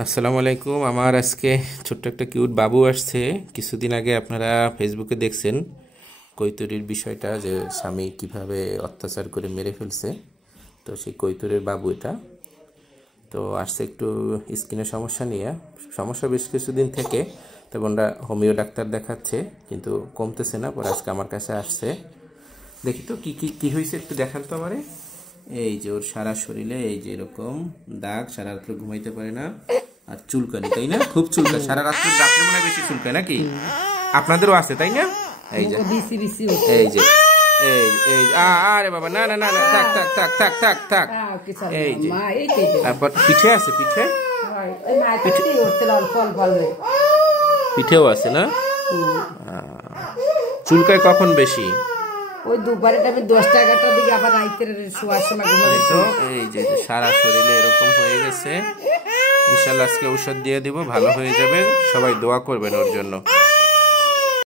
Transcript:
আসসালামু আলাইকুম। আমার আজকে ছোট্ট একটা কিউট বাবু আসছে। কিছুদিন আগে আপনারা ফেসবুকে দেখছেন কৈতুরীর বিষয়টা, যে স্বামী কিভাবে অত্যাচার করে মেরে ফেলছে। তো সেই কৈতুরের বাবু এটা। তো আসছে একটু স্কিনের সমস্যা নিয়ে, সমস্যা বেশ কিছুদিন থেকে। তো বোনরা হোমিও ডাক্তার দেখাচ্ছে, কিন্তু কমতেছে না। পরে আজকে আমার কাছে আসছে। দেখি তো কি কি কি হয়েছে, একটু দেখান তো আমারে। এই যে ওর সারা শরীরে এই যে এরকম দাগ, সারা রাত্রে ঘুমাইতে পারে না, আর চুলকানি, তাই না? খুব চুলকায় সারা রাত্রে, রাত্রে মনে হয় বেশি চুলকায় নাকি? আপনাদেরও আছে তাই না? এই যে এই যে এই এই আরে বাবা, না না না না, থাক থাক থাক থাক থাক থাক। এই যে তারপর পিঠে আছে, পিঠে পিঠেও আছে না? চুলকায় কখন বেশি? ওই দুপুরে টাইমে 10টা-11টার দিকে, আবার রাইতের শোয়ার সময় ঘুমাইতো। এই যে সারা শরীরে এরকম হয়ে গেছে। ইনশাল্লাহ আজকে ঔষধ দিয়ে দিব, ভালো হয়ে যাবে। সবাই দোয়া করবেন ওর জন্য।